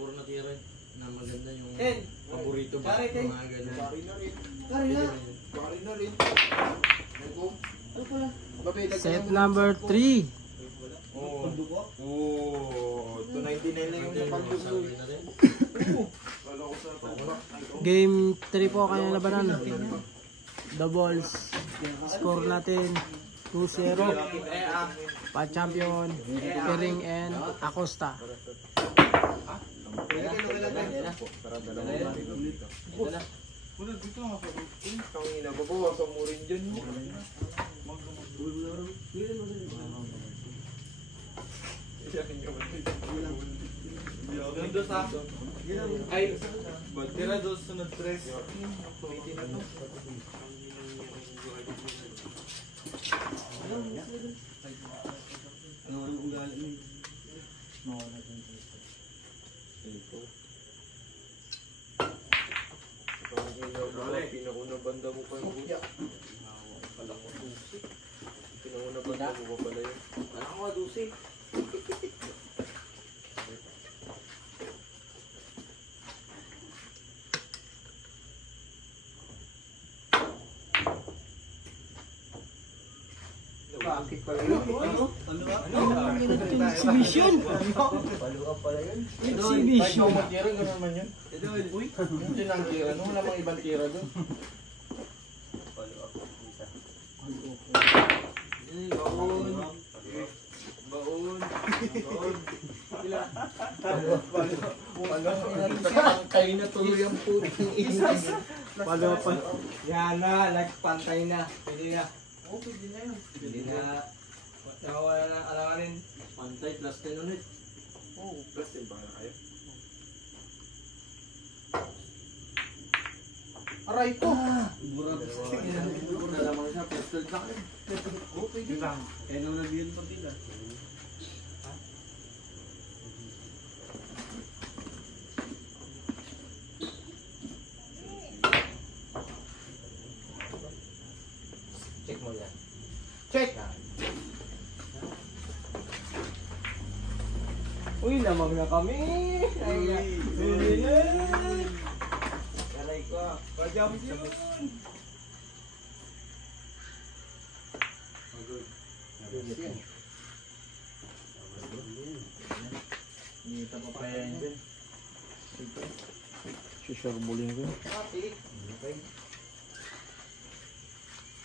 puro na tira na maganda yung paborito ba? Mga ganun. Pari na rin. Set number 3. Oh, 299 lang yung napagdugo. Game 3 po kayo labanan. The Balls. Score natin 2-0. Pa-champion Piring and Acosta. Tangina, babawasan mo rin dyan. Nandun sa... Ay, tira doon sunod tres. Pinauna banda mo pa yung buya. Pinauna banda mo pa pala yun. Alam ko, Dusi. Bakit pala yun? Exhibition. Paluap pala yun. Exhibition. Kahit tira, gano'n naman yun. Uy, yun ang tira. Ano namang ibang tira doon? Paluap. Baon. Baon. Paluap. Kayo na tuloy ang puting inas. Paluap. Yan na, nagpantay na. Pwede na. Oo, pwede na yun. Pwede na. Nakawala na alanganin. Pantay plus 10 ulit. Oo, plus 10 ba na kayo? Aray ko! Mura lamang siya, plus 12 lang. Oo, pwede lang. Kaya nung nag-yun pa pila. Check mo yan. Check! Uy, lamang na kami! Ay, aray ko. Pajam yun! Nita pa pa yan dyan. Sisarbulin ko. Ate!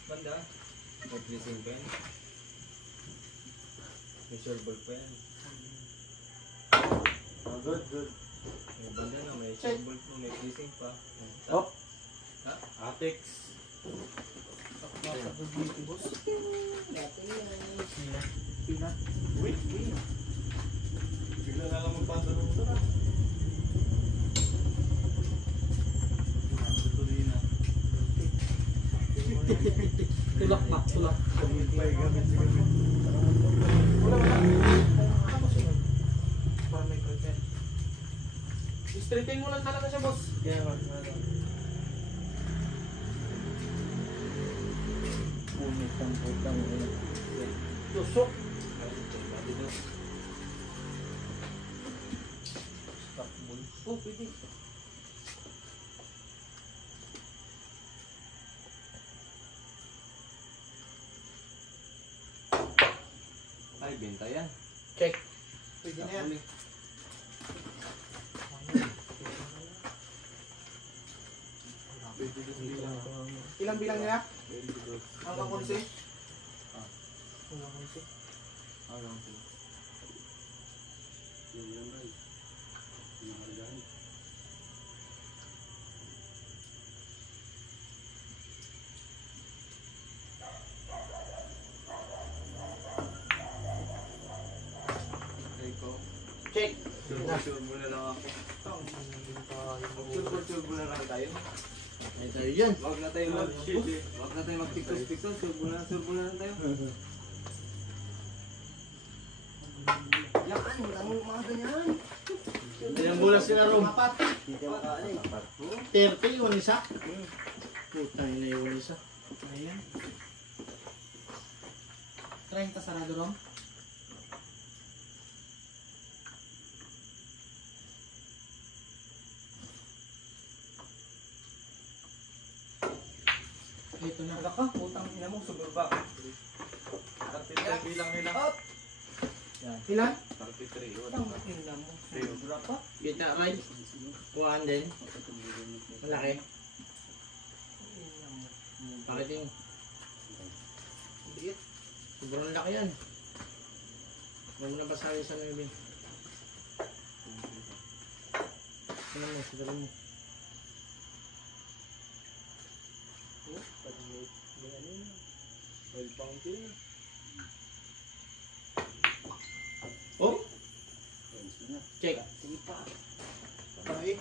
Banda? Pag-dressing pa yan. Pressure ball pa yan. Good, good. May banda na, may pressure ball pa, may dressing pa. Oh! Ha? Atex. Pina. Uy! Bigla na lang magpasa ng ito na. Tulak pa, tulak. May gamit si gamit. Wala ba na? Para may content. Straighten mo lang talaga siya, boss. Kaya nga. Punit ang putang. Tusok. Stop ball. Oh, pwede. Ay, benta yan. Check. Pwede na yan. Ilang bilang nila? Hanggang 11? Hanggang 11? Hanggang 11. Check. Sure muna lang ako. Sure muna lang tayo. Ay tayo dyan. Wag na tayo mag-pictos-pictos. Sure muna lang tayo. Yan, ang mga ganyan. Ilang bulas sila, Rom? Apat. 30 yung isa. Putang ina yung isa. Ayan. 30 sarado, Rom. Ito na. Wala ka, putang ina mo, super back. 33 bilang nila. Up! Yan. Ilan? 33, putang ina mo, super pa. Kita, right? Kuhaan din. Malaki. Bakit yung... Sobrang laki yan. Huwag mo na basahin sa namin. Ano mo, siguro mo. Oh? Check. Ay.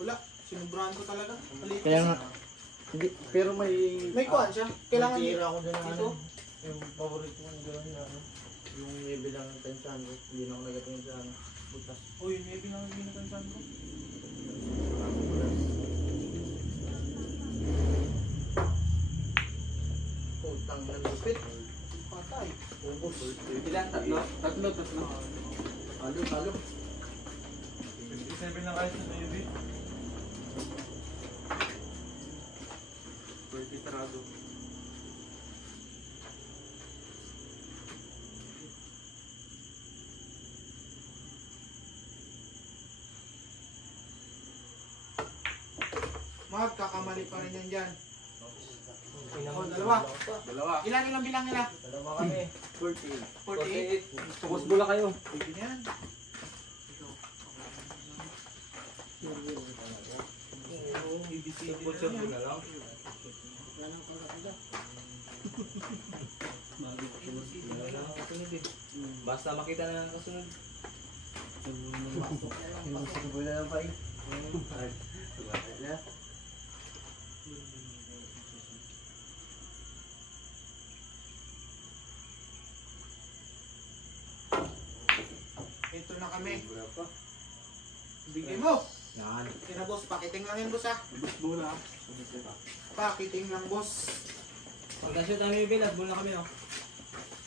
Wala. Sinubrahan ko talaga. Maliit. Kaya nga. Hindi, pero may... May kuhan siya. Kailangan may niya. tira ako dyan ng Ito? ano. Yung paborito ko ng gano'n na ano. Yung maybe lang ng tensan ko. Hindi na ako nagatingin sa ano. Butas. Uy, may binangin na kansan bro. Putang na lupit. Patay. Ubus. Ilan? Tatlo? Tatlo. Talo. 27 lang kayo sa UV. 30 trado. Magkakamali pa rin yan dyan. Oh, dalawa. Ilang bilang nila? Dalawa kami. 48. 48. Subos bola kayo. Pwede na yan. Subos bola lang. Basta makita na ng kasunod. Ito na kami. Bigay mo. Yan. Kina boss, pakiting lang yan boss ha. Pakiting lang boss. Pag nashoot namin yung bilas, bola kami oh.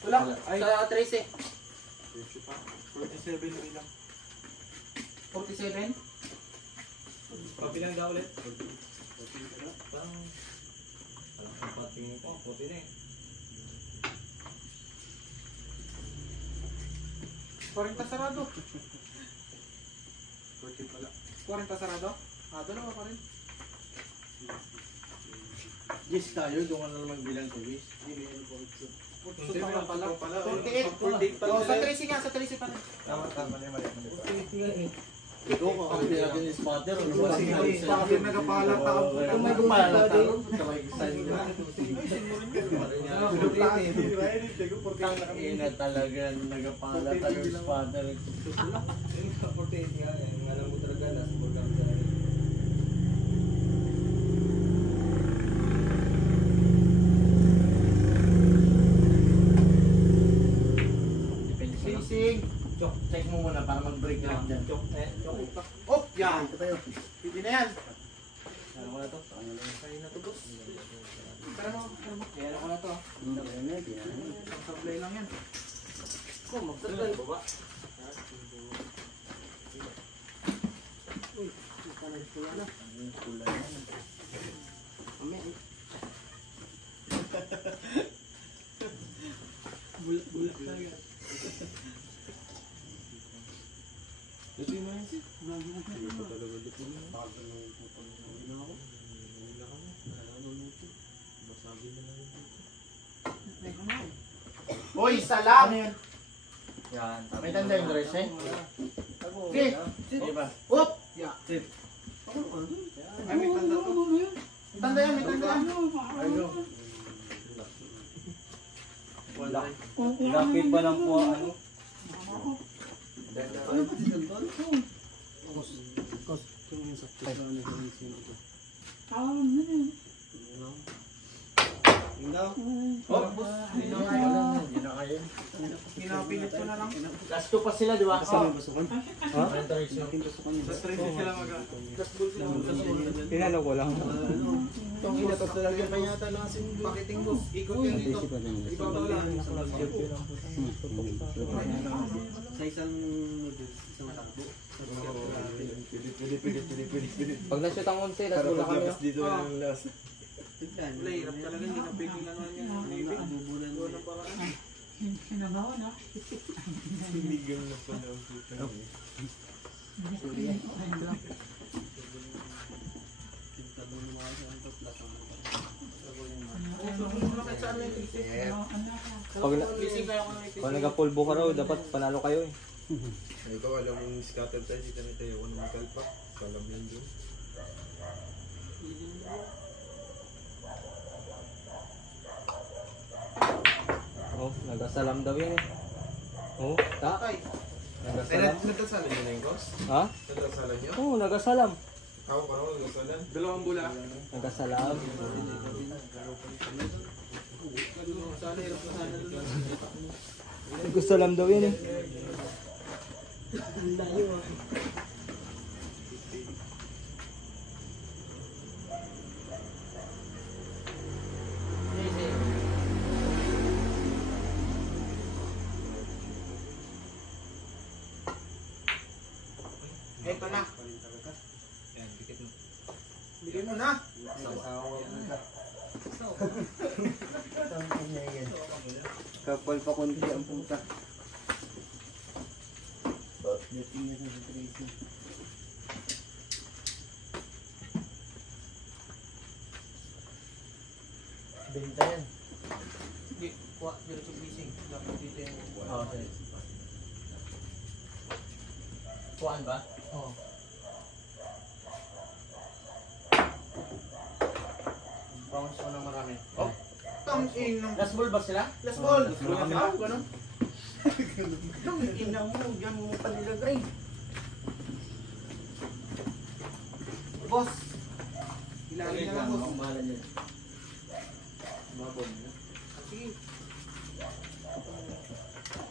Wala. Sa 13. 47 bilang. 47? Pabilang daw ulit. Parang patingin ko, puti na eh. 40 sarado. 40 pala. 40 sarado? Ah, dalawa pa rin. Yes tayo, doon ka na naman bilang sa Wish. 48 pala. 48. 48 pala. Oh, sa 13 nga, sa 13 pa rin. Tama na mali. Ikaw, kakampi natin ni Spotter. Ano ba? Spotter nagapala tao. Kung may gumala tayo, sabay excited na. Ina talaga, nagapala tayo ni Spotter. 48 nga eh. Ang alam ko talaga, nasa Bulgang tayo. Depende sa Sing. Chok, check mo muna para mag-break lang dyan. Chok. Oh, yan. Pwede na yan. Ano ko na to? Kaya na to boss. Tara mo. Ano ko na to? Sablay lang yan. Ko, magtagal baba. Bulak talaga. Ito yung mga isip. Hoy, isa lang. Yan. May tanda yung dress eh? Okay. Diba? Up. Ya. Sit. Ay, may tanda to. May tanda yan, may tanda yan. Ayun. Wala. Lapit pa lang po ano. Oh, boss. Hindi na kaya. Pinapilit ko na lang. Last two pa sila, di ba? Oh. Ha? Sa 13 sila Last ball sila. Tinanong ko lang. Itong inatos talaga pa yata na pakiting boss. Ikot yan dito. Ibabaw lang. Sa isang noodles, isang takbo. Pwede. Pag na-shoot ang 11, last bola kami. Dito ang last. Wala, hirap talaga. Hindi na pwedeng ano yan. Doon ang paraan. Sinabaw na. Sinigang na pala ang puta niya. Pag nagapulbo ka raw, dapat panalo kayo eh. Ikaw alam mo yung scatter tayo, si kanita yung ano magkalpa. Kalam yun doon. Oh, nagasalam daw yan eh. Oh, ta? Ay, Nagasalam. Natasalan nyo na yung boss? Ha? Natasalan nyo? Oh, nagasalam. Ako ka raw, natasalan? dalawang bula. Nagasalam. Sana hirap na sana doon. Nagasalam daw yan eh. Eto na. Yan, dikit mo. Bigyan mo na. Kapal pa konti ang puta. Benta yan. Sige, kuha. Diretso bising. Dapat dito yung kuha. Oo, sige. Kuhaan ba? Oo. Bounce mo na marami. Oh, tang inang. Last ball ba sila? Last ball. Last ball kami. Ah, ganun. Tang inang mo. Diyan mo pa nilagay. Boss. Ilalim na lang, boss. Mahala niya. Mabon na. Sige.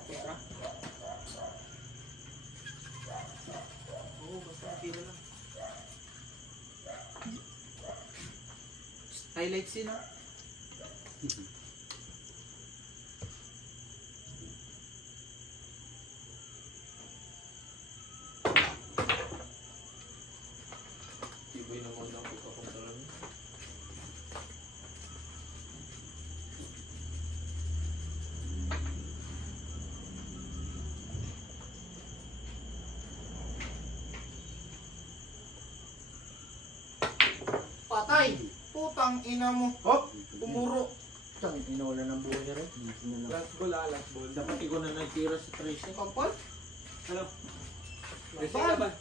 Teka. Oo, basta pila lang. Highlights yun, ha? Tibay naman lang pagkakontrolan. Patay! Putang ina mo. Hop! Pumuro. Tang inawala ng buhay niya rin. Last ball last ball. Dapat ikaw na nagtira sa Tracy. Kapal. Ano? Tracy Laban.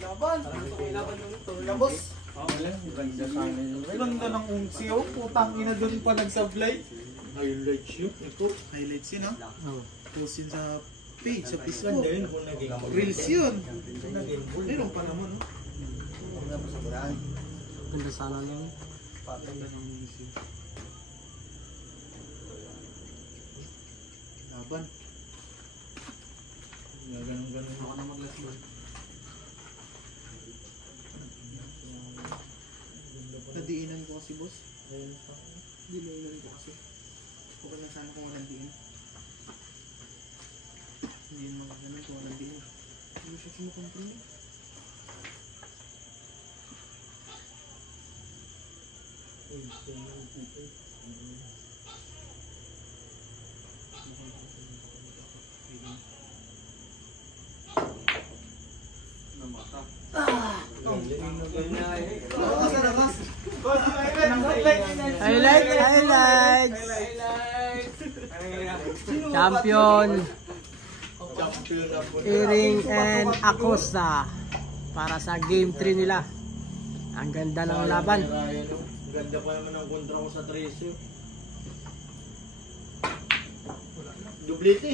laban. Laban. Laban nung ito. Labos. Ganda sa amin. Ganda ng unsi, oh. Putang ina doon pa nagsablay. Highlights yun. Ito, highlights yun, ha? Oo. Post yun sa page, sa Ganda Facebook. yun kung naging Reels yun. naging bull. Meron pa naman, oh. Ganda sana lang. Patay na ng unsi. Laban. Ganun-ganun ako na mag-last ball. Nadiinan ko kasi, boss. Dinainan ko kasi. Okay lang sana kung walang diin. Hindi yun magaganan kung walang diin. Hindi siya sumukontrol. Highlights! Champion Iring and Acosta para sa game 3 nila. Ang ganda ng laban. Ganda pa naman ang kontra ko sa Tracy. Dublete.